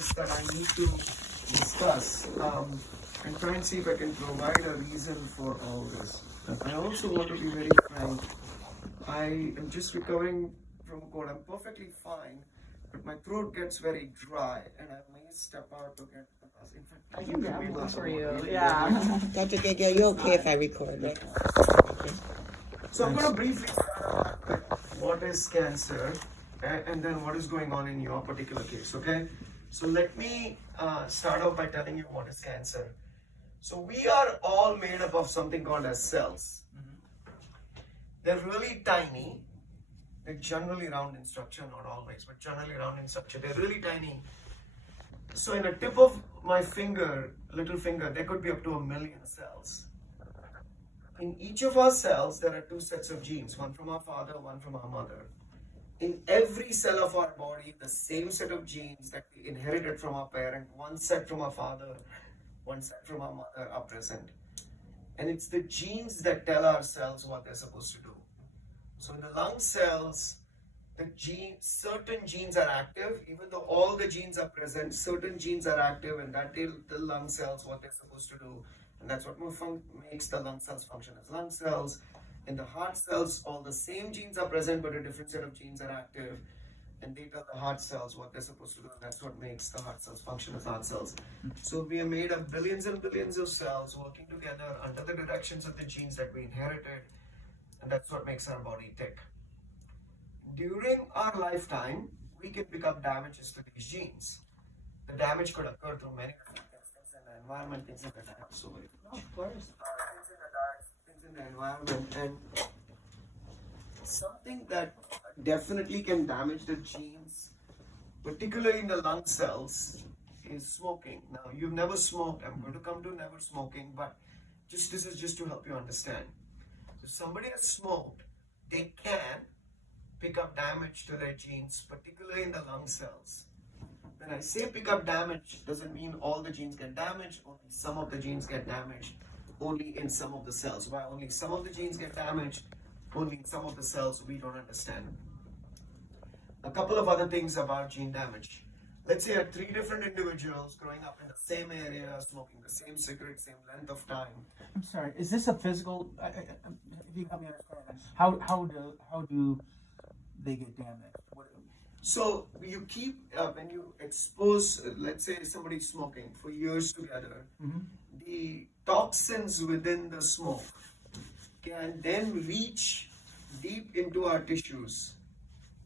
this that I need to discuss and try and see if I can provide a reason for all this. I also want to be very frank. I am just recovering from a cold. I'm perfectly fine, but my throat gets very dry and I may step out to get the bus. In fact, I can grab one for you. Yeah. Dr. Gege, you're okay if I record, right? Okay. So I'm going to briefly start with what is cancer and then what is going on in your particular case, okay? So let me start off by telling you what is cancer. So we are all made up of something called as cells. They're really tiny. They're generally round in structure, not always, but generally round in structure. They're really tiny. So in a tip of my finger, little finger, there could be up to 1 million cells. In each of our cells, there are 2 sets of genes, one from our father, one from our mother. In every cell of our body, the same set of genes that we inherited from our parent, one set from our father, one set from our mother are present. And it's the genes that tell our cells what they're supposed to do. So in the lung cells, certain genes are active. Even though all the genes are present, certain genes are active, and that tell the lung cells what they're supposed to do. And that's what makes the lung cells function as lung cells. In the heart cells, all the same genes are present, but a different set of genes are active. And they tell the heart cells what they're supposed to do. And that's what makes the heart cells function as heart cells. So we are made of billions and billions of cells working together under the directions of the genes that we inherited. And that's what makes our body tick. During our lifetime, we can pick up damages to these genes. The damage could occur through many different things in the environment, things in the diet, so very much. Of course. Things in the diet, things in the environment, and something that definitely can damage the genes, particularly in the lung cells, is smoking. Now, you've never smoked. I'm going to come to never smoking, but this is just to help you understand. If somebody has smoked, they can pick up damage to their genes, particularly in the lung cells. When I say pick up damage, doesn't mean all the genes get damaged, only some of the genes get damaged, only in some of the cells. Why only some of the genes get damaged, only in some of the cells, we don't understand. A couple of other things about gene damage. Let's say 3 different individuals growing up in the same area, smoking the same cigarette, same length of time. I'm sorry. Is this a physical? If you help me understand, how do they get damaged? So you keep when you expose, let's say somebody's smoking for years together, the toxins within the smoke can then reach deep into our tissues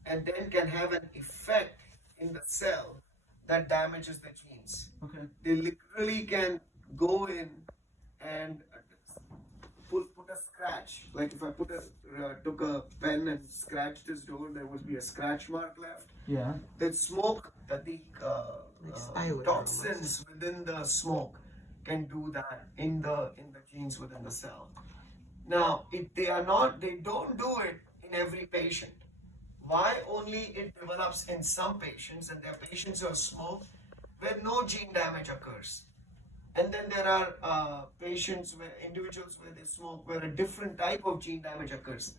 and then can have an effect in the cell that damages the genes. Okay. They literally can go in and put a scratch. Like if I took a pen and scratched this door, there would be a scratch mark left. Yeah. The smoke, the toxins within the smoke can do that in the genes within the cell. Now, if they don't do it in every patient. Why only it develops in some patients, and there are patients who have smoked where no gene damage occurs. And then there are individuals where they smoke where a different type of gene damage occurs.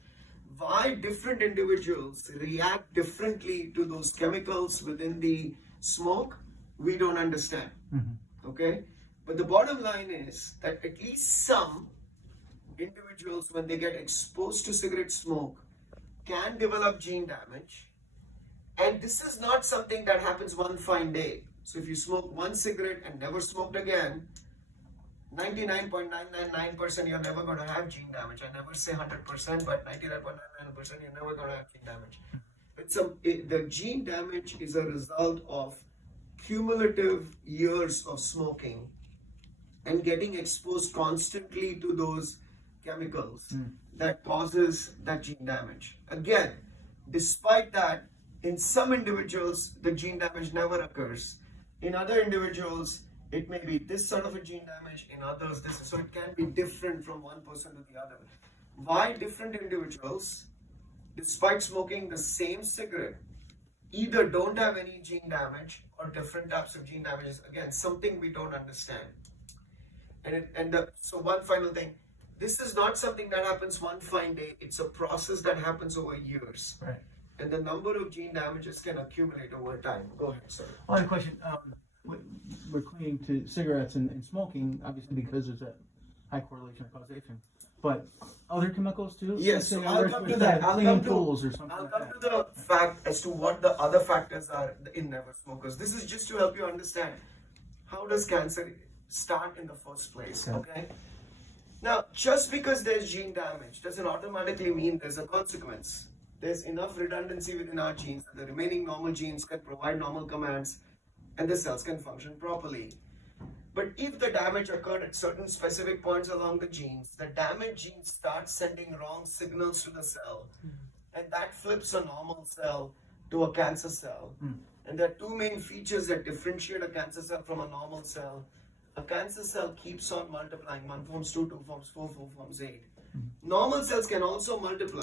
Why different individuals react differently to those chemicals within the smoke, we don't understand. Okay? But the bottom line is that at least some individuals, when they get exposed to cigarette smoke, can develop gene damage. And this is not something that happens one fine day. So if you smoke one cigarette and never smoked again, 99.999% you're never going to have gene damage. I never say 100%, but 99.99% you're never going to have gene damage. The gene damage is a result of cumulative years of smoking and getting exposed constantly to those chemicals that causes that gene damage. Again, despite that, in some individuals, the gene damage never occurs. In other individuals, it may be this sort of a gene damage, in others this. So it can be different from one person to the other. Why different individuals, despite smoking the same cigarette, either don't have any gene damage or different types of gene damages? Again, something we don't understand. So one final thing, this is not something that happens one fine day. It's a process that happens over years. Right. And the number of gene damages can accumulate over time. Go ahead, sir. One question. we're clinging to cigarettes and smoking, obviously because there's a high correlation of causation. But other chemicals too? Yes, Let's so say I'll other come with to that. I'll cleaning come tools or to, something I'll like come that. to the fact as to what the other factors are in never smokers. This is just to help you understand how does cancer start in the first place, okay? Now, just because there's gene damage doesn't automatically mean there's a consequence. There's enough redundancy within our genes that the remaining normal genes can provide normal commands and the cells can function properly. But if the damage occurred at certain specific points along the genes, the damaged genes start sending wrong signals to the cell, and that flips a normal cell to a cancer cell. And there are two main features that differentiate a cancer cell from a normal cell. A cancer cell keeps on multiplying. 1 forms 2, 2 forms 4, 4 forms 8. Normal cells can also multiply,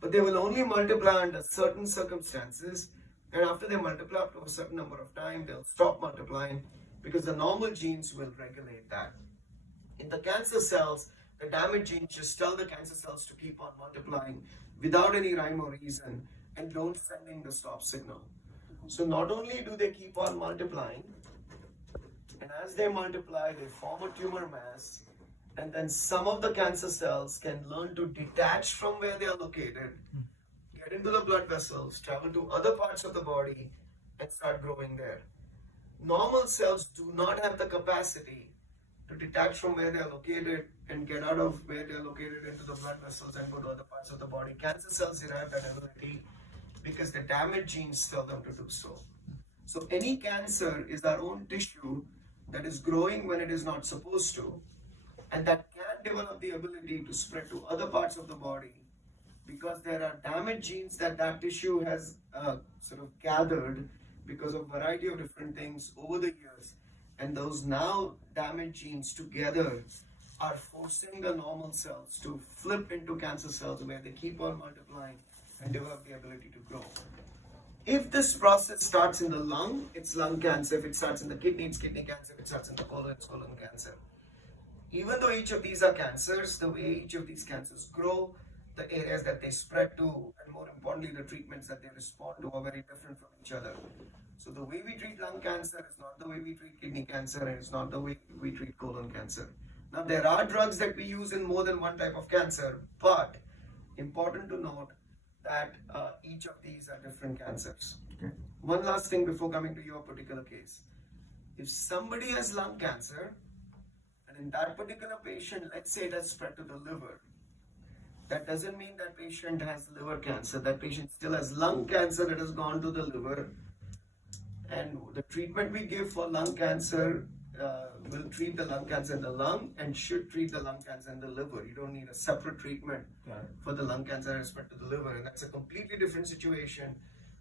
but they will only multiply under certain circumstances. And after they multiply up to a certain number of time, they'll stop multiplying because the normal genes will regulate that. In the cancer cells, the damaged genes just tell the cancer cells to keep on multiplying without any rhyme or reason and don't send in the stop signal. So not only do they keep on multiplying, and as they multiply, they form a tumor mass, and then some of the cancer cells can learn to detach from where they are located, get into the blood vessels, travel to other parts of the body, and start growing there. Normal cells do not have the capacity to detach from where they are located and get out of where they are located into the blood vessels and go to other parts of the body. Cancer cells derive that ability because the damaged genes tell them to do so. So any cancer is our own tissue that is growing when it is not supposed to, and that can develop the ability to spread to other parts of the body because there are damaged genes that that tissue has sort of gathered because of a variety of different things over the years, and those now damaged genes together are forcing the normal cells to flip into cancer cells where they keep on multiplying and develop the ability to grow. If this process starts in the lung, it's lung cancer. If it starts in the kidney, it's kidney cancer. If it starts in the colon, it's colon cancer. Even though each of these are cancers, the way each of these cancers grow, the areas that they spread to, and more importantly, the treatments that they respond to are very different from each other. So the way we treat lung cancer is not the way we treat kidney cancer, and it's not the way we treat colon cancer. Now, there are drugs that we use in more than one type of cancer, but important to note that each of these are different cancers. Okay. One last thing before coming to your particular case. If somebody has lung cancer, and in that particular patient, let's say it has spread to the liver, that doesn't mean that patient has liver cancer. That patient still has lung cancer that has gone to the liver. And the treatment we give for lung cancer will treat the lung cancer in the lung and should treat the lung cancer in the liver. You don't need a separate treatment for the lung cancer with respect to the liver. And that's a completely different situation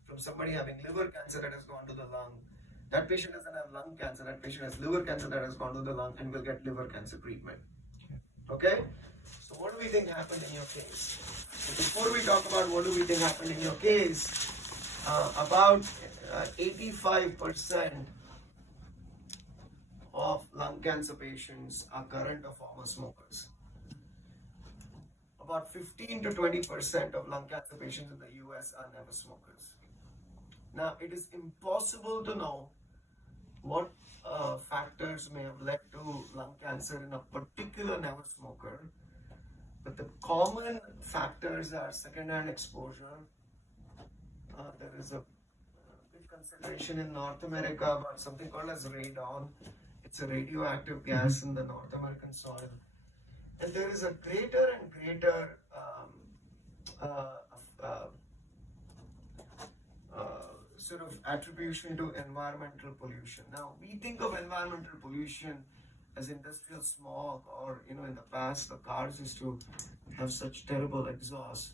from somebody having liver cancer that has gone to the lung. That patient doesn't have lung cancer. That patient has liver cancer that has gone to the lung and will get liver cancer treatment. Okay? So what do we think happened in your case? So before we talk about what do we think happened in your case, about 85% of lung cancer patients are current or former smokers. About 15 to 20% of lung cancer patients in the US are never smokers. Now, it is impossible to know what factors may have led to lung cancer in a particular never smoker, but the common factors are secondhand exposure. There is a big consideration in North America about something called as radon. It's a radioactive gas in the North American soil. And there is a greater and greater sort of attribution to environmental pollution. Now, we think of environmental pollution as industrial smog, or in the past the cars used to have such terrible exhaust.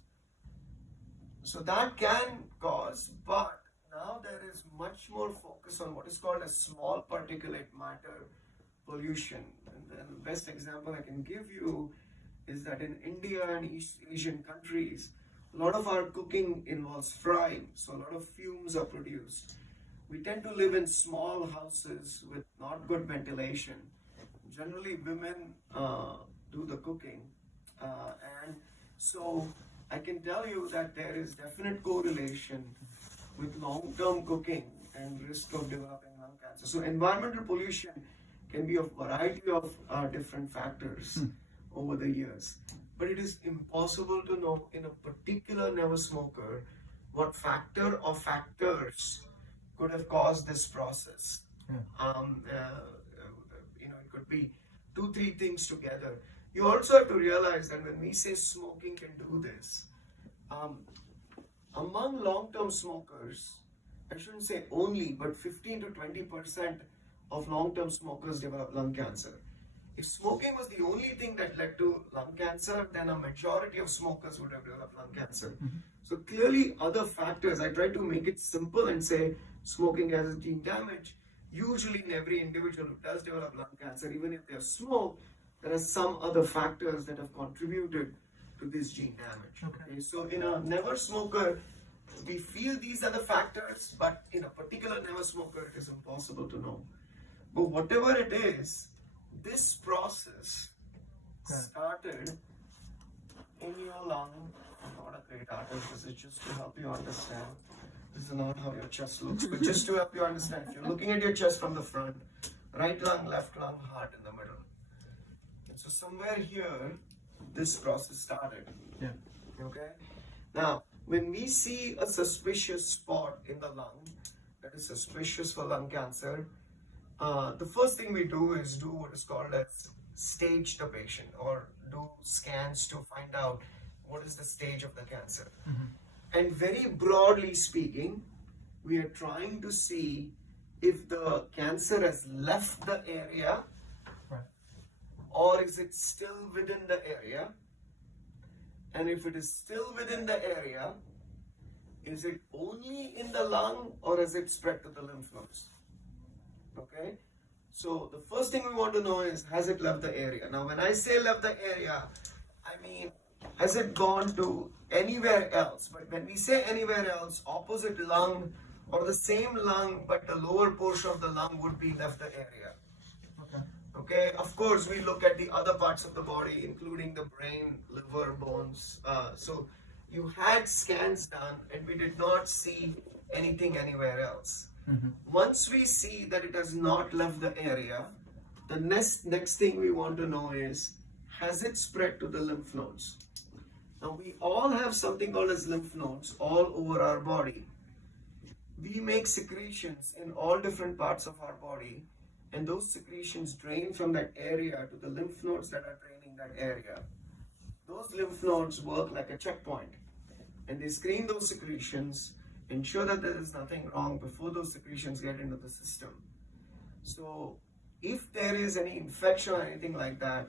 So that can cause, but now there is much more focus on what is called a small particulate matter pollution. And the best example I can give you is that in India and East Asian countries, a lot of our cooking involves frying, so a lot of fumes are produced. We tend to live in small houses with not good ventilation. Generally, women do the cooking, and so I can tell you that there is definite correlation with long-term cooking and risk of developing lung cancer. So environmental pollution can be a variety of different factors over the years. But it is impossible to know in a particular never smoker what factor or factors could have caused this process. It could be 2-3 things together. You also have to realize that when we say smoking can do this, among long-term smokers, I shouldn't say only, but 15 to 20% of long-term smokers develop lung cancer. If smoking was the only thing that led to lung cancer, then a majority of smokers would have developed lung cancer. So clearly other factors, I try to make it simple and say smoking has gene damage. Usually in every individual who does develop lung cancer, even if they have smoked, there are some other factors that have contributed to this gene damage. Okay. So in a never smoker, we feel these are the factors, but in a particular never smoker, it is impossible to know. But whatever it is, this process started in your lung. I'm not a great artist, this is just to help you understand. This is not how your chest looks, but just to help you understand. If you're looking at your chest from the front, right lung, left lung, heart in the middle. And so somewhere here, this process started. Yeah. Okay? Now, when we see a suspicious spot in the lung that is suspicious for lung cancer, the first thing we do is do what is called as stage the patient, or do scans to find out what is the stage of the cancer. And very broadly speaking, we are trying to see if the cancer has left the area, or is it still within the area. And if it is still within the area, is it only in the lung or has it spread to the lymph nodes? Okay, so the first thing we want to know is, has it left the area? Now when I say left the area, I mean, has it gone to anywhere else? But when we say anywhere else, opposite lung or the same lung but the lower portion of the lung would be left the area. Okay, of course we look at the other parts of the body, including the brain, liver, bones. So you had scans done and we did not see anything anywhere else. Once we see that it has not left the area, the next thing we want to know is, has it spread to the lymph nodes? Now we all have something called as lymph nodes all over our body. We make secretions in all different parts of our body, and those secretions drain from that area to the lymph nodes that are draining that area. Those lymph nodes work like a checkpoint, and they screen those secretions, ensure that there is nothing wrong before those secretions get into the system. So if there is any infection or anything like that,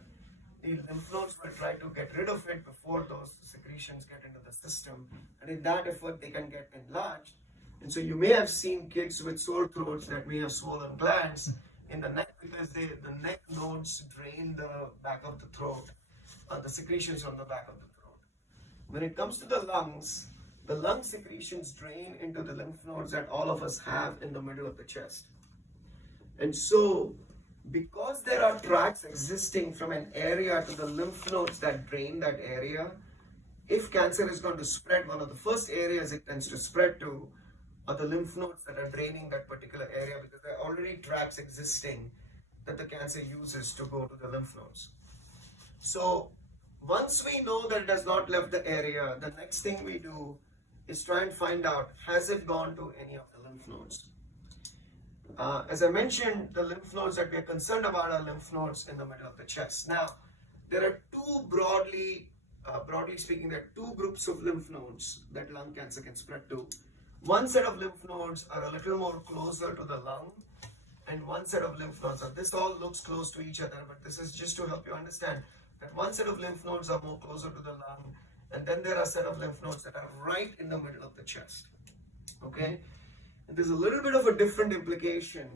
the lymph nodes will try to get rid of it before those secretions get into the system, and in that effort they can get enlarged. And so you may have seen kids with sore throats that may have swollen glands in the neck, because the neck nodes drain the back of the throat, the secretions from the back of the throat. When it comes to the lungs, the lung secretions drain into the lymph nodes that all of us have in the middle of the chest. And so, because there are tracts existing from an area to the lymph nodes that drain that area, if cancer is going to spread, one of the first areas it tends to spread to are the lymph nodes that are draining that particular area, because there are already tracts existing that the cancer uses to go to the lymph nodes. So once we know that it has not left the area, the next thing we do is try and find out, has it gone to any of the lymph nodes? As I mentioned, the lymph nodes that we are concerned about are lymph nodes in the middle of the chest. Now, there are two broadly speaking, there are two groups of lymph nodes that lung cancer can spread to. One set of lymph nodes are a little more closer to the lung, and one set of lymph nodes, this all looks close to each other, but this is just to help you understand that one set of lymph nodes are more closer to the lung, and then there are a set of lymph nodes that are right in the middle of the chest. Okay? And there's a little bit of a different implication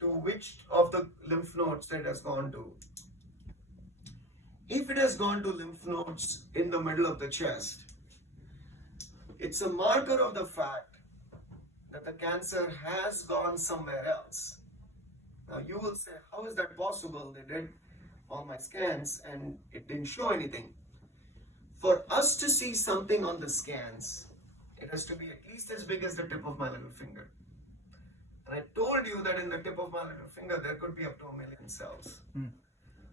to which of the lymph nodes that it has gone to. If it has gone to lymph nodes in the middle of the chest, it's a marker of the fact that the cancer has gone somewhere else. Now you will say, how is that possible? They did all my scans and it didn't show anything. For us to see something on the scans, it has to be at least as big as the tip of my little finger. And I told you that in the tip of my little finger, there could be up to 1 million cells. Hmm.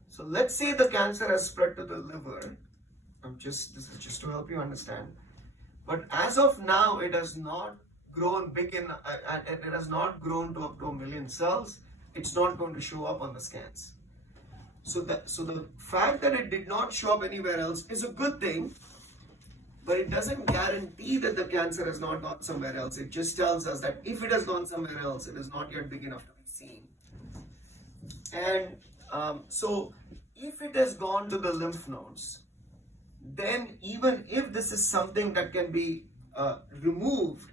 So let's say the cancer has spread to the liver. This is just to help you understand. But as of now, it has not grown big enough, it has not grown to up to 1 million cells. It's not going to show up on the scans. So the fact that it did not show up anywhere else is a good thing, but it doesn't guarantee that the cancer has not gone somewhere else. It just tells us that if it has gone somewhere else, it is not yet big enough to be seen. And so if it has gone to the lymph nodes, then even if this is something that can be removed,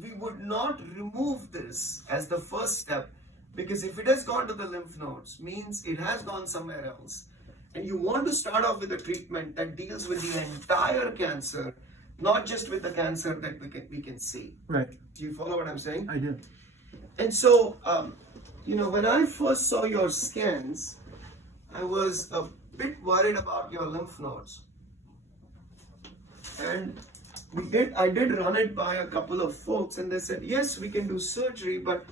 we would not remove this as the first step, because if it has gone to the lymph nodes, means it has gone somewhere else. And you want to start off with a treatment that deals with the entire cancer, not just with the cancer that we can see. Right. Do you follow what I'm saying? I do. And so, when I first saw your scans, I was a bit worried about your lymph nodes. And I did run it by a couple of folks, and they said, yes, we can do surgery, but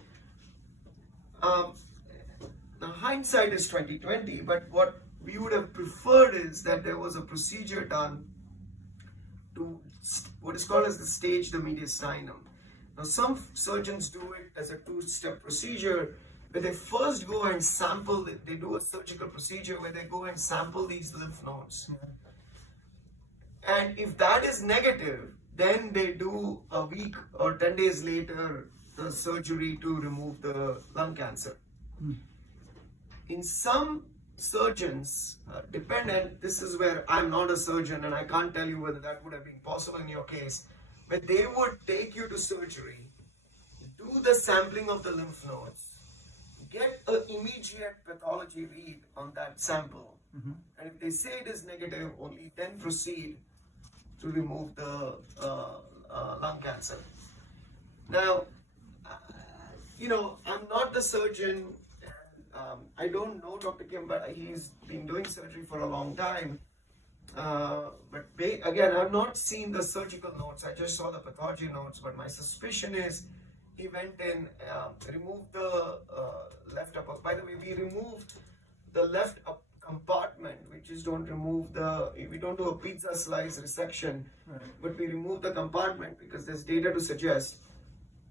the hindsight is 2020. But what we would have preferred is that there was a procedure done to what is called as the stage the mediastinum. Now, some surgeons do it as a two-step procedure where they first go and sample, they do a surgical procedure where they go and sample these lymph nodes. And if that is negative, then they do a week or 10 days later the surgery to remove the lung cancer. In some surgeons, dependent, this is where I'm not a surgeon and I can't tell you whether that would have been possible in your case, but they would take you to surgery, do the sampling of the lymph nodes, get an immediate pathology read on that sample, and if they say it is negative, only then proceed to remove the lung cancer. Now, I'm not the surgeon. I don't know Dr. Kim, but he's been doing surgery for a long time. But again, I've not seen the surgical notes. I just saw the pathology notes. But my suspicion is he went in, removed the left upper. By the way, we removed the left compartment. We just don't remove we don't do a pizza slice resection, but we remove the compartment because there's data to suggest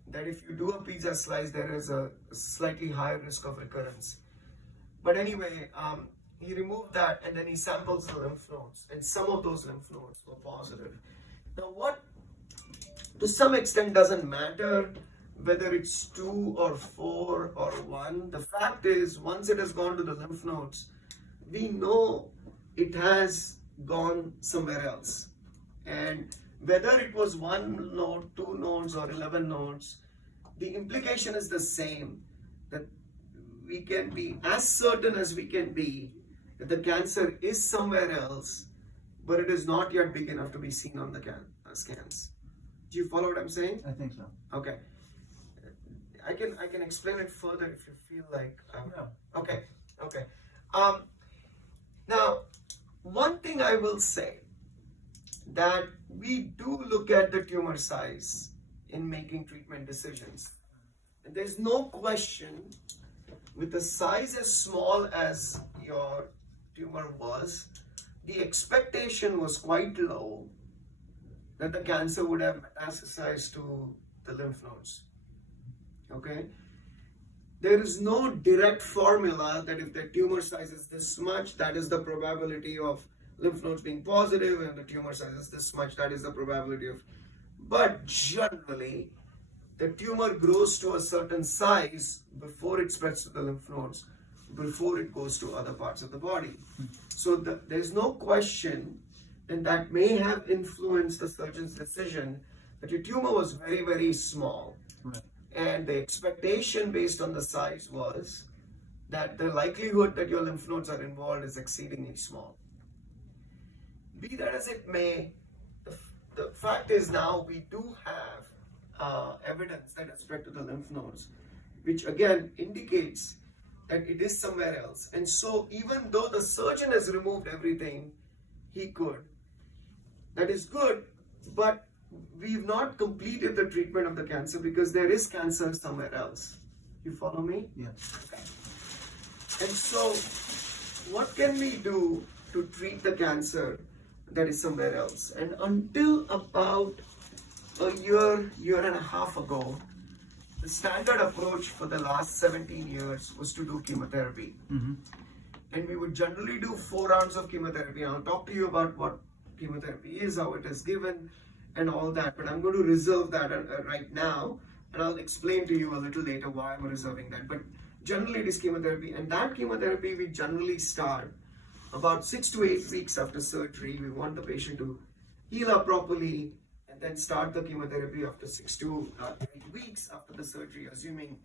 that if you do a pizza slice, there is a slightly higher risk of recurrence. But anyway, he removed that and then he samples the lymph nodes, and some of those lymph nodes were positive. Now, what to some extent doesn't matter whether it's 2 or 4 or 1. The fact is, once it has gone to the lymph nodes, we know it has gone somewhere else. And whether it was 1 node, 2 nodes, or 11 nodes, the implication is the same, that we can be as certain as we can be that the cancer is somewhere else, but it is not yet big enough to be seen on the scans. Do you follow what I'm saying? I think so. Okay. I can explain it further if you feel like. Yeah. Okay. Now, one thing I will say, that we do look at the tumor size in making treatment decisions. And there's no question, with the size as small as your tumor was, the expectation was quite low that the cancer would have metastasized to the lymph nodes. Okay? There is no direct formula that if the tumor size is this much, that is the probability of lymph nodes being positive, and the tumor size is this much, that is the probability of. But generally, the tumor grows to a certain size before it spreads to the lymph nodes, before it goes to other parts of the body. So there's no question that may have influenced the surgeon's decision that your tumor was very, very small. Right. And the expectation based on the size was that the likelihood that your lymph nodes are involved is exceedingly small. Be that as it may, the fact is now we do have evidence that has spread to the lymph nodes, which again indicates that it is somewhere else. And so even though the surgeon has removed everything he could, that is good, but we've not completed the treatment of the cancer because there is cancer somewhere else. You follow me? Yeah. And so, what can we do to treat the cancer that is somewhere else? And until about a year and a half ago, the standard approach for the last 17 years was to do chemotherapy. Mm-hmm. And we would generally do 4 rounds of chemotherapy. I'll talk to you about what chemotherapy is, how it is given, and all that. But I'm going to reserve that right now, and I'll explain to you a little later why I'm reserving that. But generally, it is chemotherapy, and that chemotherapy we generally start about 6 to 8 weeks after surgery. We want the patient to heal up properly, and then start the chemotherapy after 6 to 8 weeks after the surgery, assuming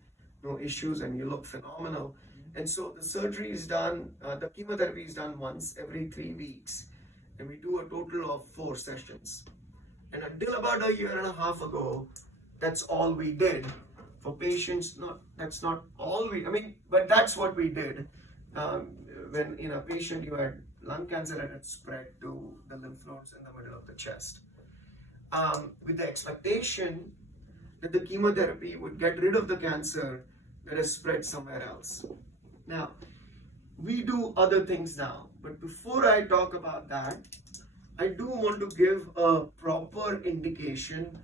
no issues and you look phenomenal. And so the surgery is done, the chemotherapy is done once every 3 weeks, and we do a total of 4 sessions. And until about a year and a half ago, that's all we did for patients. That's not all we, but that's what we did. When in a patient you had lung cancer that had spread to the lymph nodes in the middle of the chest. With the expectation that the chemotherapy would get rid of the cancer that has spread somewhere else. Now, we do other things now, but before I talk about that, I do want to give a proper indication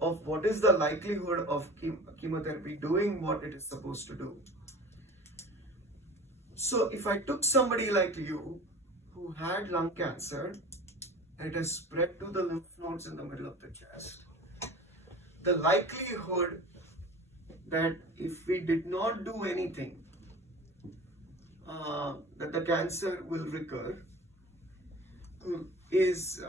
of what is the likelihood of chemotherapy doing what it is supposed to do. So if I took somebody like you who had lung cancer and it has spread to the lymph nodes in the middle of the chest, the likelihood that if we did not do anything, that the cancer will recur is,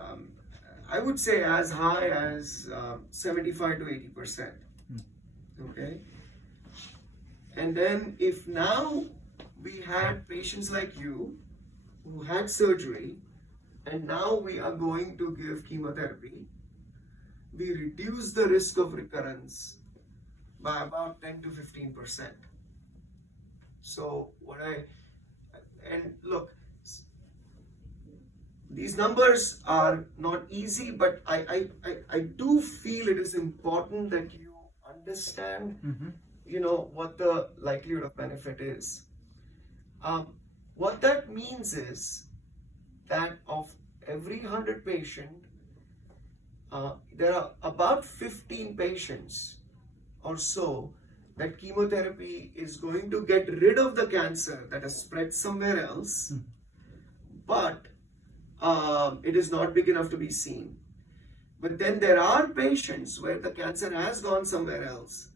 I would say, as high as 75 to 80%. Okay? And then if now we had patients like you who had surgery and now we are going to give chemotherapy, we reduce the risk of recurrence by about 10 to 15%. So and look, these numbers are not easy, but I do feel it is important that you understand, what the likelihood of benefit is. What that means is that of every 100 patients, there are about 15 patients or so that chemotherapy is going to get rid of the cancer that has spread somewhere else, but it is not big enough to be seen. But then there are patients where the cancer has gone somewhere else,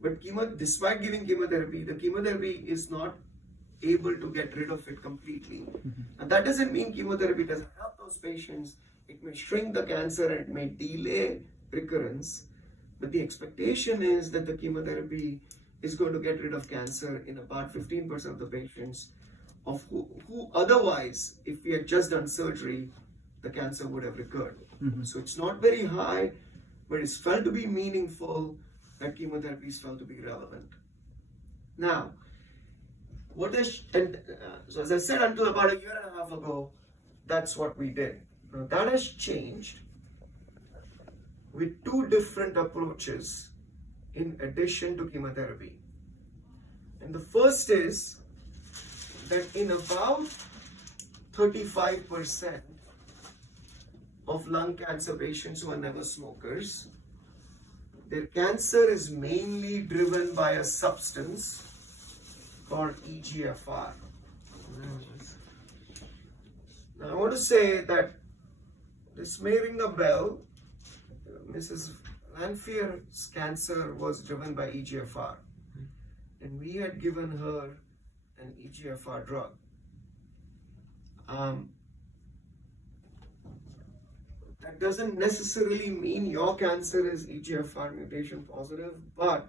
but despite giving chemotherapy, the chemotherapy is not able to get rid of it completely. And that doesn't mean chemotherapy doesn't help those patients. It may shrink the cancer and it may delay recurrence. But the expectation is that the chemotherapy is going to get rid of cancer in about 15% of the patients of who otherwise, if we had just done surgery, the cancer would have recurred. So it's not very high, but it's felt to be meaningful, that chemotherapy is felt to be relevant. Now, so as I said, until about a year and a half ago, that's what we did. Now that has changed with 2 different approaches in addition to chemotherapy. And the first is that in about 35% of lung cancer patients who are never smokers, their cancer is mainly driven by a substance called EGFR. Now I want to say that this may ring a bell. Mrs. Lanfear's cancer was driven by EGFR, and we had given her an EGFR drug. That doesn't necessarily mean your cancer is EGFR mutation positive, but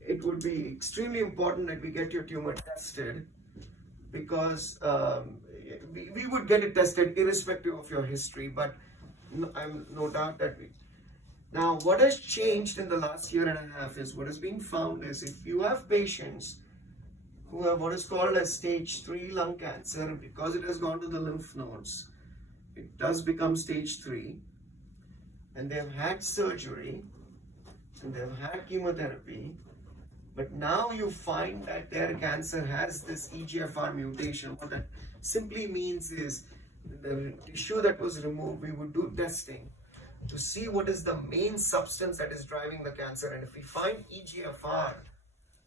it would be extremely important that we get your tumor tested, because we would get it tested irrespective of your history, but I'm no doubt that we. Now, what has changed in the last year and a half is what has been found is if you have patients who have what is called a stage 3 lung cancer, because it has gone to the lymph nodes, it does become stage 3. and they've had surgery and they've had chemotherapy, but now you find that their cancer has this EGFR mutation. What that simply means is the tissue that was removed, we would do testing to see what is the main substance that is driving the cancer. And if we find EGFR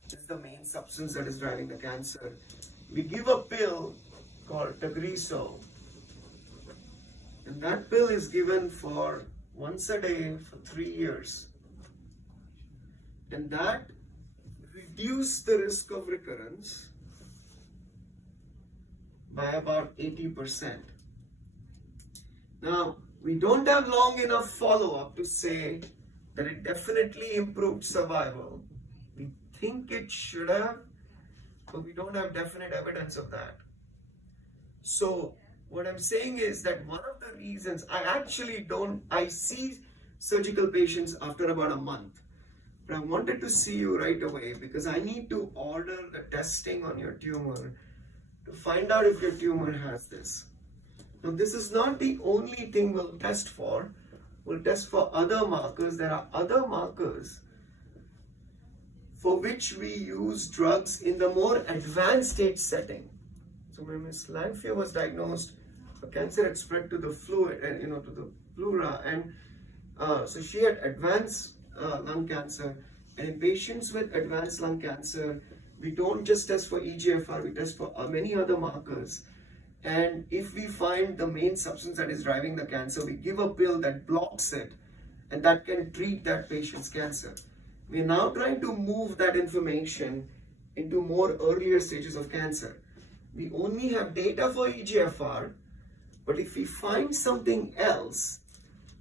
is the main substance that is driving the cancer, we give a pill called Tagrisso. And that pill is given for once a day for 3 years. And that reduces the risk of recurrence by about 80%. Now, we don't have long enough follow-up to say that it definitely improved survival. We think it should have, but we don't have definite evidence of that. So, what I'm saying is that one of the reasons I see surgical patients after about a month, but I wanted to see you right away because I need to order the testing on your tumor to find out if your tumor has this. Now, this is not the only thing we'll test for. We'll test for other markers. There are other markers for which we use drugs in the more advanced stage setting. So when Ms. Lanfear was diagnosed, her cancer had spread to the fluid and to the pleura, and so she had advanced lung cancer. And in patients with advanced lung cancer, we don't just test for EGFR, we test for many other markers. And if we find the main substance that is driving the cancer, we give a pill that blocks it, and that can treat that patient's cancer. We are now trying to move that information into more earlier stages of cancer. We only have data for EGFR, but if we find something else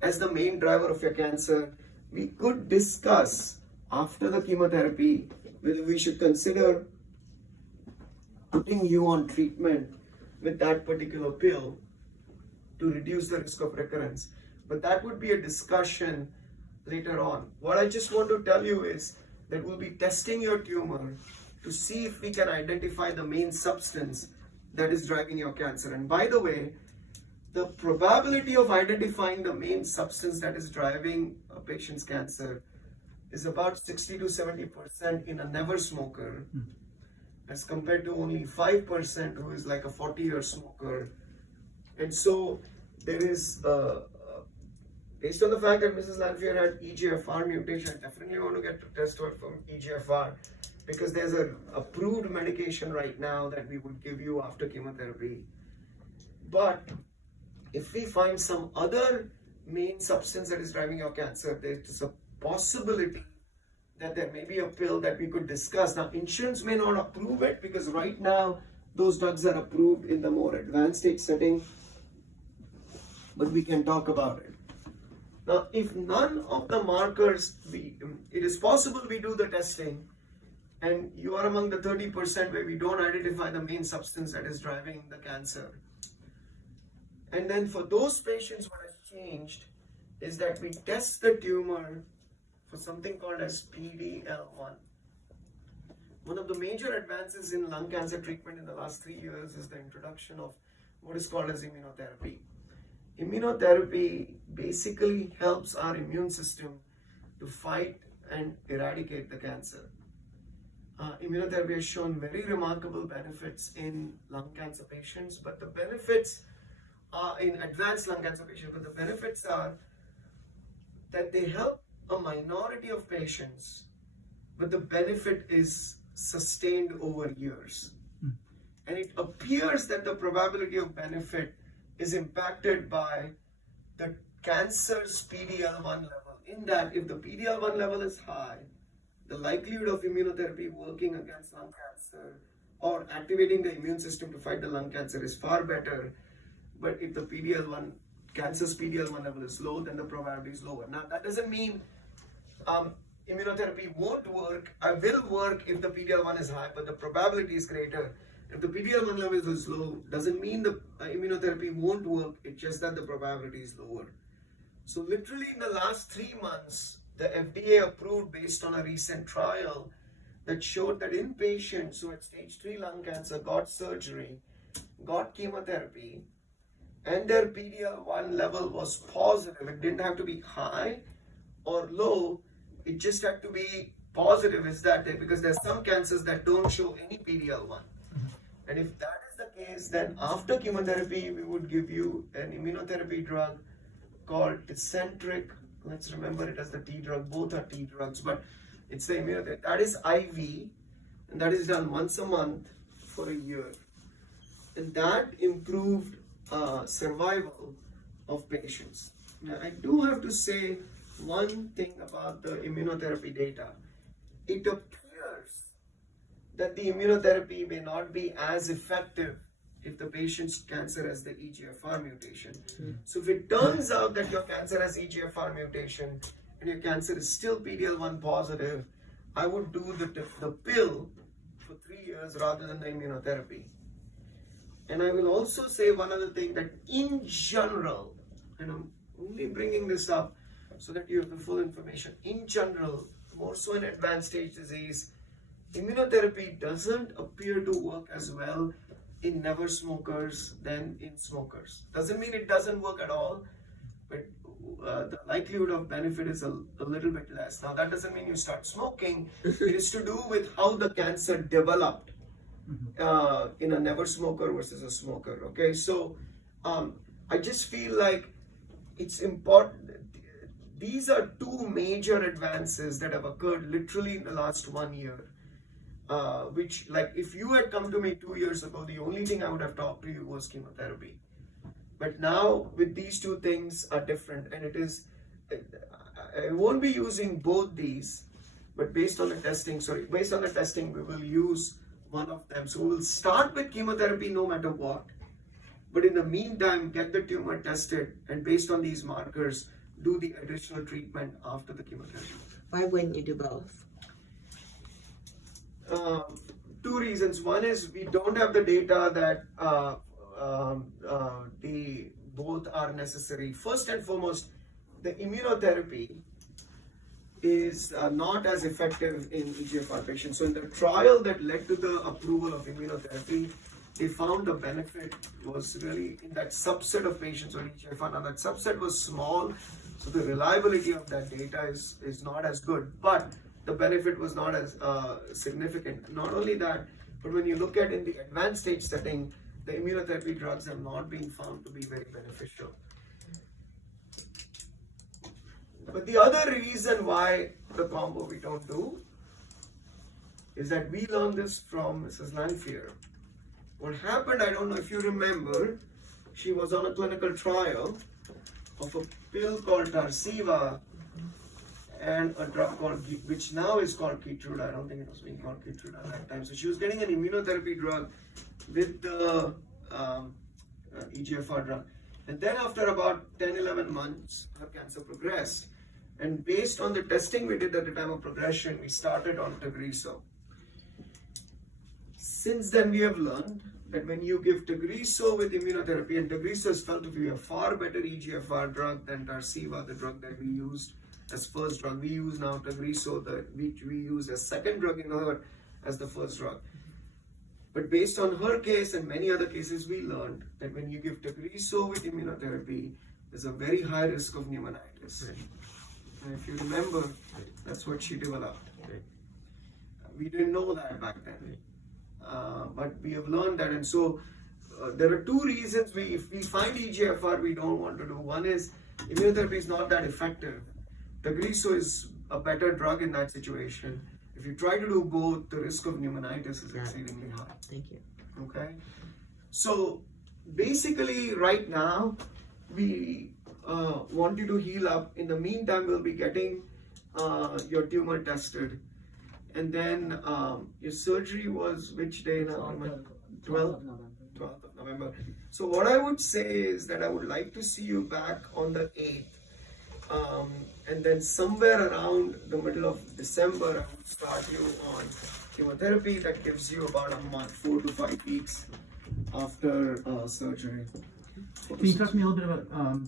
as the main driver of your cancer, we could discuss after the chemotherapy whether we should consider putting you on treatment with that particular pill to reduce the risk of recurrence. But that would be a discussion later on. What I just want to tell you is that we'll be testing your tumor to see if we can identify the main substance that is driving your cancer. And by the way, the probability of identifying the main substance that is driving a patient's cancer is about 60 to 70% in a never smoker, as compared to only 5% who is like a 40-year smoker. And so there is, based on the fact that Mrs. Lanfear had EGFR mutation, I definitely want to get to test her for EGFR, because there's an approved medication right now that we would give you after chemotherapy. But if we find some other main substance that is driving your cancer, there's a possibility that there may be a pill that we could discuss. Now, insurance may not approve it because right now those drugs are approved in the more advanced stage setting, but we can talk about it. Now, if none of the markers, it is possible we do the testing and you are among the 30% where we don't identify the main substance that is driving the cancer. And then for those patients, what has changed is that we test the tumor for something called as PD-L1. One of the major advances in lung cancer treatment in the last 3 years is the introduction of what is called as immunotherapy. Immunotherapy basically helps our immune system to fight and eradicate the cancer. Immunotherapy has shown very remarkable benefits in lung cancer patients, but the benefits are in advanced lung cancer patients, but the benefits are that they help a minority of patients, but the benefit is sustained over years. And it appears that the probability of benefit is impacted by the cancer's PD-L1 level. In that, if the PD-L1 level is high, the likelihood of immunotherapy working against lung cancer or activating the immune system to fight the lung cancer is far better. But if the cancer's PD-L1 level is low, then the probability is lower. Now, that doesn't mean immunotherapy won't work. It will work if the PD-L1 is high, but the probability is greater. If the PD-L1 level is low, doesn't mean the immunotherapy won't work. It's just that the probability is lower. So literally in the last 3 months, the FDA approved based on a recent trial that showed that in patients who had stage 3 lung cancer, got surgery, got chemotherapy, and their PD-L1 level was positive, it didn't have to be high or low, it just had to be positive, is that because there's some cancers that don't show any PD-L1. And if that is the case, then after chemotherapy, we would give you an immunotherapy drug called Tecentriq. Let's remember it as the T drug. Both are T drugs, but it's the immunotherapy. That is IV, and that is done once a month for a year. And that improved survival of patients. Now, I do have to say one thing about the immunotherapy data. It appears that the immunotherapy may not be as effective if the patient's cancer has the EGFR mutation. So if it turns out that your cancer has EGFR mutation and your cancer is still PD-L1 positive, I would do the pill for 3 years rather than the immunotherapy. And I will also say one other thing, that in general, and I'm only bringing this up so that you have the full information, in general, more so in advanced stage disease, immunotherapy doesn't appear to work as well in never smokers than in smokers. Doesn't mean it doesn't work at all, but the likelihood of benefit is a little bit less. Now that doesn't mean you start smoking. It is to do with how the cancer developed in a never smoker versus a smoker. Okay, so I just feel like it's important. These are two major advances that have occurred literally in the last 1 year. Which, like, if you had come to me 2 years ago, the only thing I would have talked to you was chemotherapy. But now, with these two things are different, and it is, I won't be using both these, but based on the testing, we will use one of them. So we'll start with chemotherapy no matter what. But in the meantime, get the tumor tested, and based on these markers, do the additional treatment after the chemotherapy. Why wouldn't you do both? Two reasons. One is we don't have the data that the both are necessary. First and foremost, the immunotherapy is not as effective in EGFR patients. So in the trial that led to the approval of immunotherapy, they found the benefit was really in that subset of patients on EGFR. Now that subset was small, so the reliability of that data is not as good, but the benefit was not as significant. Not only that, but when you look at in the advanced stage setting, the immunotherapy drugs have not been found to be very beneficial. But the other reason why the combo we don't do is that we learned this from Mrs. Lanphier. What happened, I don't know if you remember, she was on a clinical trial of a pill called Tarceva and a drug called, which now is called Keytruda. I don't think it was being called Keytruda at that time. So she was getting an immunotherapy drug with the EGFR drug. And then after about 10-11 months, her cancer progressed. And based on the testing we did at the time of progression, we started on Tagrisso. Since then, we have learned that when you give Tagrisso with immunotherapy, and Tagrisso is felt to be a far better EGFR drug than Tarceva, the drug that we used as first drug. We use now Tagrisso, which we used as second drug in her as the first drug. But based on her case and many other cases, we learned that when you give Tagrisso with immunotherapy, there's a very high risk of pneumonitis. Right. And if you remember, that's what she developed. Right. We didn't know that back then. But we have learned that, and so there are two reasons if we find EGFR we don't want to do. One is immunotherapy is not that effective. Tagrisso is a better drug in that situation. If you try to do both, the risk of pneumonitis is exceedingly high. Thank you. Okay, so basically right now we want you to heal up. In the meantime, we'll be getting your tumor tested. And then your surgery was which day now? 12th of November. So what I would say is that I would like to see you back on the 8th. And then somewhere around the middle of December, I would start you on chemotherapy. That gives you about a month, 4 to 5 weeks after surgery. Can you talk to me a little bit about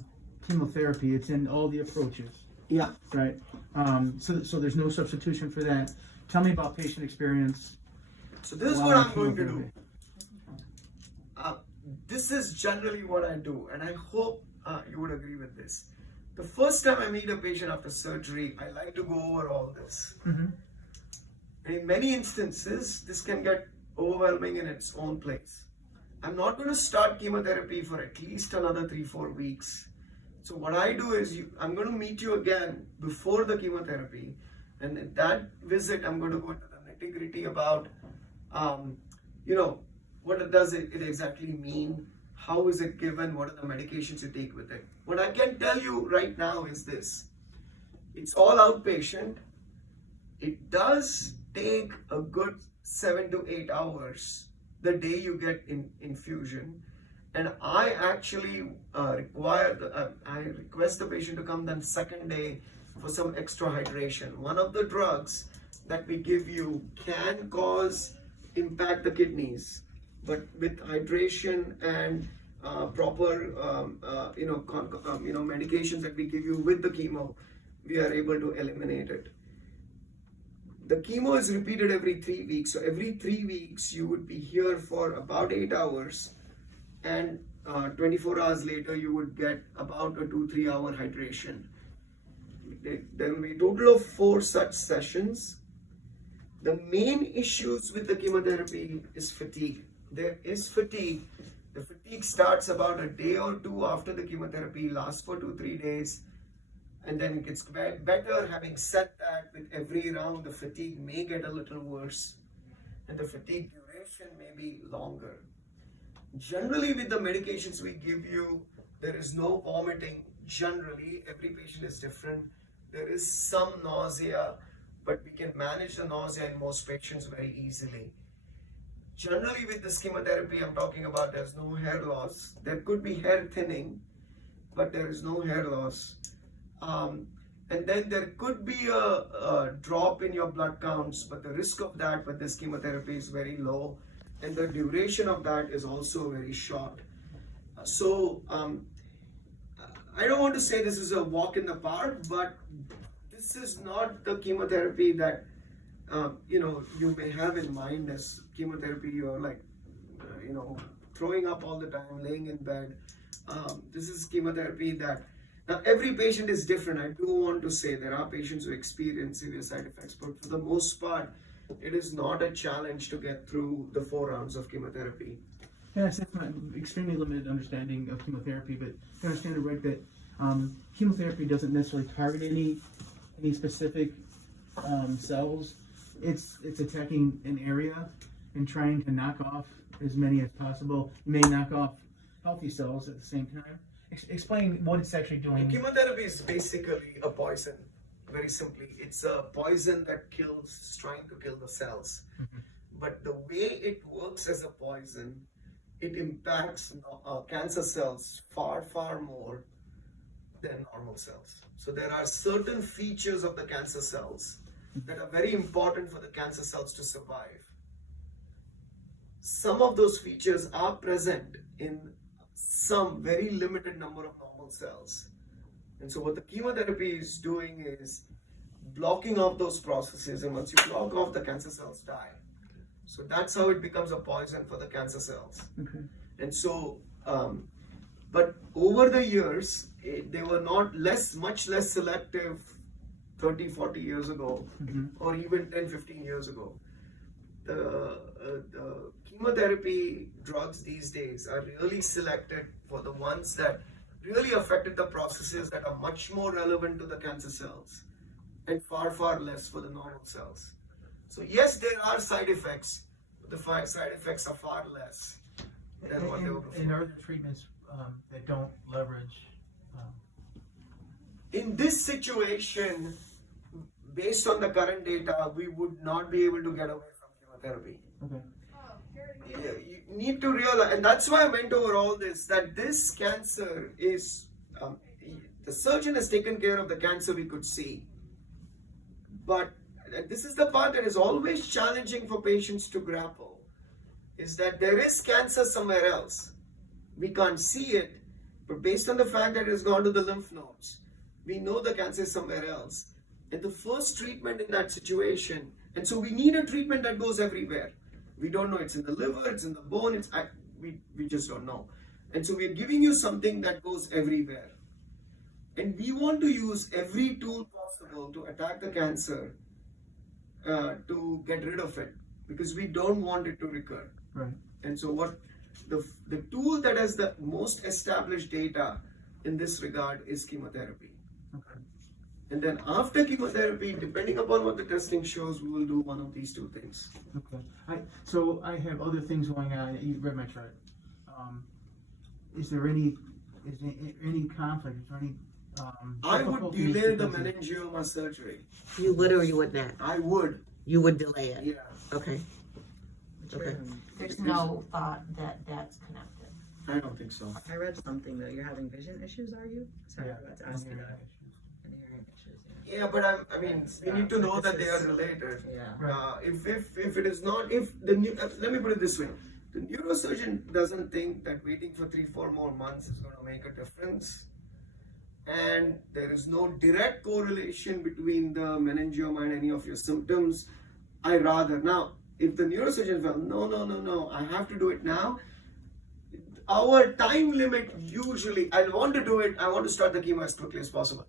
chemotherapy? It's in all the approaches. Yeah. Right. So there's no substitution for that. Tell me about patient experience. So this is what I'm going to do. this is generally what I do, and I hope you would agree with this. The first time I meet a patient after surgery, I like to go over all this. And in many instances, this can get overwhelming in its own place. I'm not going to start chemotherapy for at least another 3-4 weeks. So what I do is I'm going to meet you again before the chemotherapy, and in that visit I'm going to go into the nitty-gritty about what does it exactly mean, how is it given, what are the medications you take with it. What I can tell you right now is this: it's all outpatient. It does take a good 7 to 8 hours the day you get infusion, and I actually I request the patient to come then second day for some extra hydration. One of the drugs that we give you can impact the kidneys, but with hydration and proper medications that we give you with the chemo, we are able to eliminate it. The chemo is repeated every 3 weeks, so every 3 weeks you would be here for about 8 hours, and 24 hours later you would get about a 2-3 hour hydration. There will be a total of 4 such sessions. The main issues with the chemotherapy is fatigue. There is fatigue. The fatigue starts about a day or two after the chemotherapy, lasts for 2-3 days, and then it gets better. Having said that, with every round, the fatigue may get a little worse, and the fatigue duration may be longer. Generally, with the medications we give you, there is no vomiting. Generally, every patient is different. There is some nausea, but we can manage the nausea in most patients very easily. Generally, with this chemotherapy I'm talking about, there's no hair loss. There could be hair thinning, but there is no hair loss. And then there could be a drop in your blood counts, but the risk of that with this chemotherapy is very low, and the duration of that is also very short. So I don't want to say this is a walk in the park, but this is not the chemotherapy that you may have in mind as chemotherapy. You're like throwing up all the time, laying in bed. This is chemotherapy that, now every patient is different. I do want to say there are patients who experience severe side effects, but for the most part, it is not a challenge to get through the 4 rounds of chemotherapy. Yes, that's my extremely limited understanding of chemotherapy, but I understand it right that chemotherapy doesn't necessarily target any specific cells. It's attacking an area and trying to knock off as many as possible. You may knock off healthy cells at the same time. Explain what it's actually doing. Chemotherapy is basically a poison. Very simply, it's a poison that is trying to kill the cells. But the way it works as a poison, it impacts cancer cells far, far more than normal cells. So there are certain features of the cancer cells that are very important for the cancer cells to survive. Some of those features are present in some very limited number of normal cells. And so what the chemotherapy is doing is blocking off those processes, and once you block off, the cancer cells die. So that's how it becomes a poison for the cancer cells. And so, but over the years, they were much less selective 30, 40 years ago, or even 10, 15 years ago. The chemotherapy drugs these days are really selected for the ones that really affected the processes that are much more relevant to the cancer cells, and far, far less for the normal cells. So yes, there are side effects, but the side effects are far less than what they were before. And are there treatments that don't leverage? In this situation, based on the current data, we would not be able to get away from chemotherapy. You need to realize, and that's why I went over all this, that this cancer is, the surgeon has taken care of the cancer we could see. But this is the part that is always challenging for patients to grapple, is that there is cancer somewhere else. We can't see it, but based on the fact that it has gone to the lymph nodes, we know the cancer is somewhere else. And the first treatment in that situation, and so we need a treatment that goes everywhere. We don't know it's in the liver, it's in the bone, we just don't know. And so we're giving you something that goes everywhere. And we want to use every tool possible to attack the cancer, to get rid of it, because we don't want it to recur. Right. And so what the tool that has the most established data in this regard is chemotherapy. Okay. And then after chemotherapy, depending upon what the testing shows, we will do one of these two things. Okay. So I have other things going on. You read my chart. Is there any conflict? Is there any? I would difficulties delay the because of- meningioma surgery. You would or you would not? I would. You would delay it? Yeah. Okay. Okay. There's no thought that that's connected. I don't think so. I read something though. You're having vision issues, are you? Sorry, Yeah, I forgot to I'm ask you hearing that. issues. And hearing issues, yeah. Yeah, but I mean, we need to know that they are related. Yeah. If it is not, if the new, let me put it this way: the neurosurgeon doesn't think that waiting for 3-4 more months is going to make a difference, and there is no direct correlation between the meningioma and any of your symptoms. I rather now, if the neurosurgeon felt no, I have to do it now. Our time limit usually, I want to do it. I want to start the chemo as quickly as possible.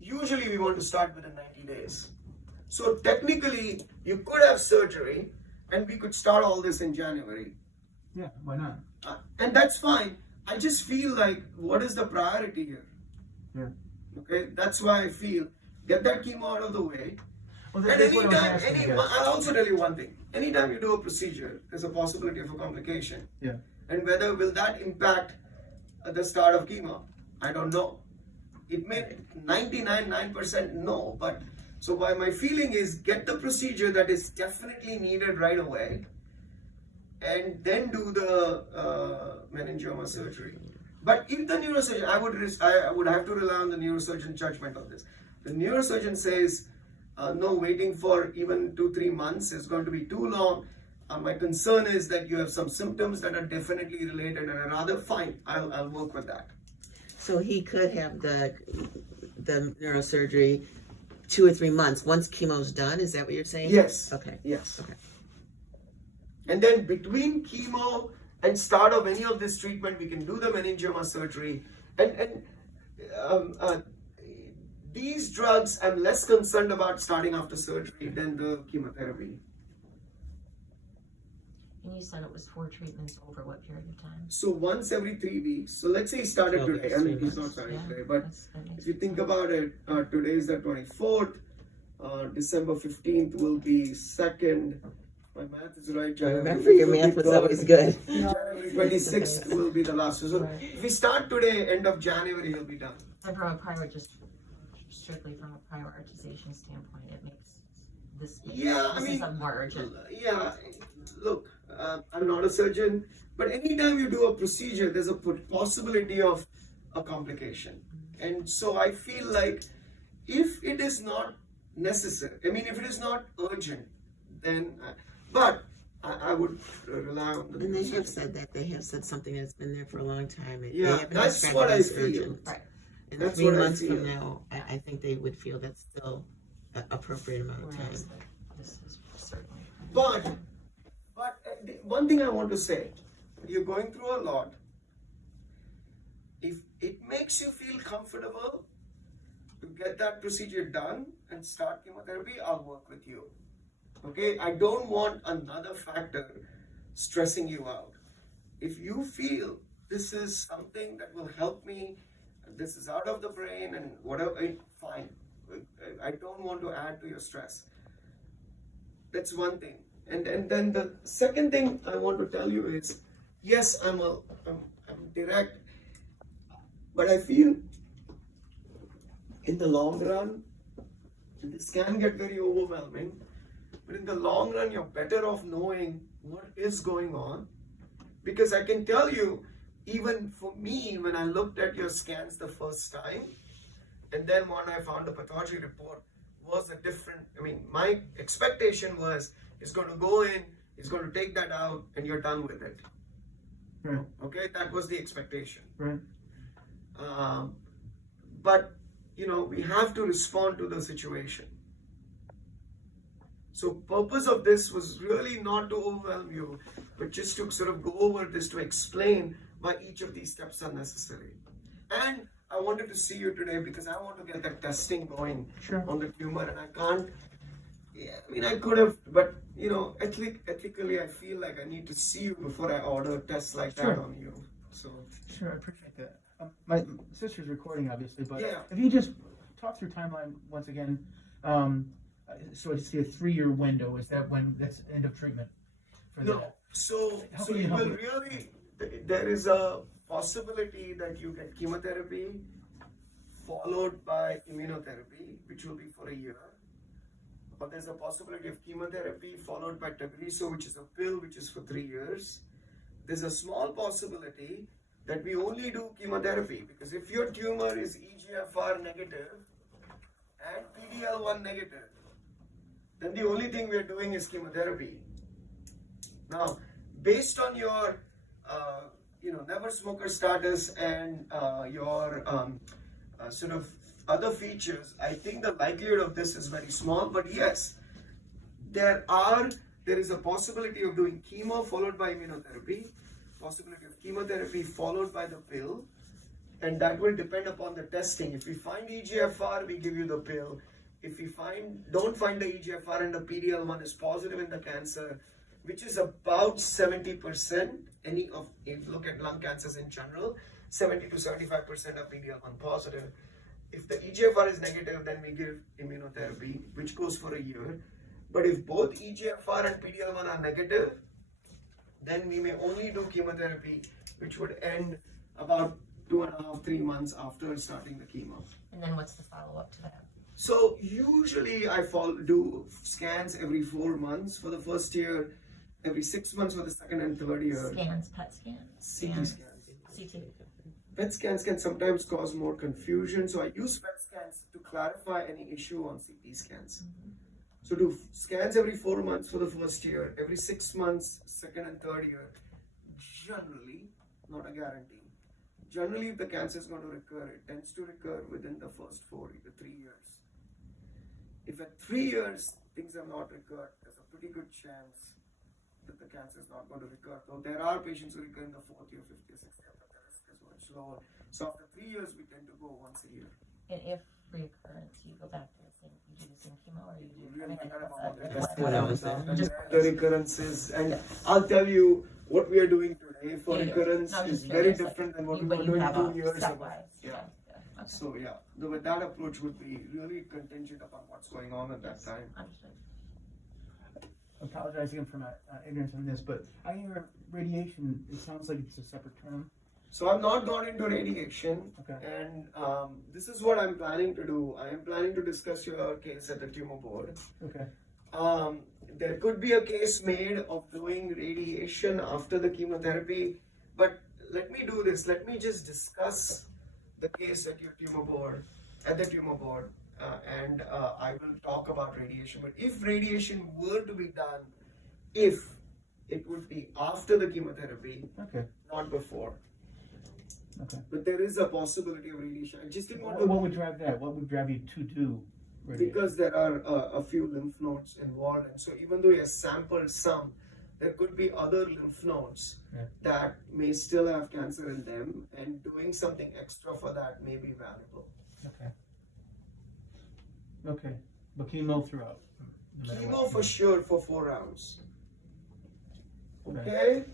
Usually, we want to start within 90 days. So technically, you could have surgery, and we could start all this in January. Yeah. Why not? And that's fine. I just feel like, what is the priority here? Yeah. Okay, that's why I feel get that chemo out of the way. Well, And that's what I was anytime, asking. you guys. I'll also tell you one thing. Anytime you do a procedure, there's a possibility of a complication. Yeah. And whether will that impact the start of chemo? I don't know. It may 99% no, but so why my feeling is get the procedure that is definitely needed right away, and then do the meningioma surgery. But if the neurosurgeon, I would have to rely on the neurosurgeon judgment on this. The neurosurgeon says, no, waiting for even 2-3 months is going to be too long. My concern is that you have some symptoms that are definitely related, and I rather fine. I'll work with that. So he could have the neurosurgery 2 or 3 months once chemo's done. Is that what you're saying? Yes. Okay. Yes. Okay. And then between chemo and start of any of this treatment, we can do the meningioma surgery. And these drugs, I'm less concerned about starting after surgery than the chemotherapy. And you said it was 4 treatments over what period of time? So once every 3 weeks. So let's say he started 12 today. weeks, I mean, 3 he's not months. starting Yeah, today, but that makes if you think sense. about it, today is the 24th. December 15th will be 2nd. My math is right. I January remember your 5th will math be was always 3rd. good. January 26th will be the last. So if we start today, end of January, he'll be done. And from strictly from a prioritization standpoint, it makes this, Yeah, I this mean, is more urgent. Yeah, look, I'm not a surgeon, but anytime you do a procedure, there's a possibility of a complication. And so I feel like if it is not necessary, I mean, if it is not urgent, then, but I would rely on the And they have neurosurgeon. said that. They have said something that's been there for a long time. They Yeah, haven't that's described what it I as feel. urgent. Right. And That's 3 what I months from feel. now, I think they would feel that's still an appropriate amount of time. Whereas this is certainly. But the one thing I want to say, you're going through a lot. If it makes you feel comfortable to get that procedure done and start chemotherapy, I'll work with you. Okay? I don't want another factor stressing you out. If you feel this is something that will help me, this is out of the brain and whatever, fine. I don't want to add to your stress. That's one thing. And then the second thing I want to tell you is, yes, I'm direct, but I feel in the long run, this can get very overwhelming. But in the long run, you're better off knowing what is going on, because I can tell you, even for me, when I looked at your scans the first time, and then when I found the pathology report, was a different. I mean, my expectation was he's going to go in, he's going to take that out, and you're done with it. Right. Okay, that was the expectation. Right. But we have to respond to the situation. So purpose of this was really not to overwhelm you, but just to sort of go over this to explain why each of these steps are necessary. And I wanted to see you today because I want to get the testing going Sure. on the tumor, and I can't. Yeah, I mean, I could have, but ethically, I feel like I need to see you before I order tests like that Sure. on you. So Sure, I appreciate that. My sister's recording, obviously, but Yeah. if you just talk through timeline once again, so I see a 3-year window. Is that when that's end of treatment? For no, that? so Help so me you help will me. really. There is a possibility that you get chemotherapy followed by immunotherapy, which will be for a year. But there's a possibility of chemotherapy followed by Tagrisso, which is a pill, which is for 3 years. There's a small possibility that we only do chemotherapy because if your tumor is EGFR negative and PD-L1 negative, then the only thing we're doing is chemotherapy. Now, based on your never smoker status and your sort of other features, I think the likelihood of this is very small. But yes, there is a possibility of doing chemo followed by immunotherapy, possibility of chemotherapy followed by the pill, and that will depend upon the testing. If we find EGFR, we give you the pill. If we don't find the EGFR and the PD-L1 is positive in the cancer, which is about 70%, if you look at lung cancers in general, 70 to 75% are PD-L1 positive. If the EGFR is negative, then we give immunotherapy, which goes for a year. But if both EGFR and PD-L1 are negative, then we may only do chemotherapy, which would end about 2.5, 3 months after starting the chemo. And then what's the follow-up to that? So usually I do scans every 4 months for the first year, every 6 months for the second and third year. Scans, PET scans? CT scans. CT. PET scans can sometimes cause more confusion, so I use PET scans to clarify any issue on CT scans. So do scans every 4 months for the first year, every 6 months, second and third year. Generally, not a guarantee. Generally, if the cancer is going to recur, it tends to recur within the first 3 years. If at 3 years things have not recurred, there's a pretty good chance that the cancer is not going to recur. Though there are patients who recur in the 4th year, 5th year, 6th year, but the risk is much lower. So after 3 years, we tend to go once a year. And if reoccurrence, you go back to the same, you do the same chemo or you do? Really forgot about that's that. That's what I was saying. Just- The recurrences, and I'll tell you what we are doing today for Yeah, recurrence no, I'm is just very curious, like, different than what we but were you doing have 2 a years ago. stepwise, Yeah. Okay. So yeah, that approach would be really contingent upon what's going on at that time. Understood. I apologize again for my ignorance on this, but I hear radiation. It sounds like it's a separate term. So I've not gone into radiation, Okay. and this is what I'm planning to do. I am planning to discuss your case at the tumor board. Okay. There could be a case made of doing radiation after the chemotherapy, but let me do this. Let me just discuss the case at your tumor board, and I will talk about radiation. But if radiation were to be done, it would be after the chemotherapy, Okay. not before. Okay. But there is a possibility of radiation. I just didn't want What to, would drive that? What would drive you to do radiation? because there are a few lymph nodes involved, and so even though you have sampled some, there could be other lymph nodes Yeah. that may still have cancer in them, and doing something extra for that may be valuable. Okay. Okay. But chemo throughout. no matter Chemo what. for sure for 4 rounds. Okay. Okay?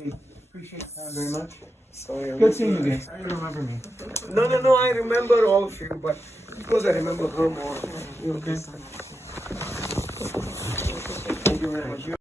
Okay. Appreciate your time very much. Sorry, Good seeing you again. Sorry you remember me. No, I remember all of you, but because I remember her more. Okay? Thank you very much.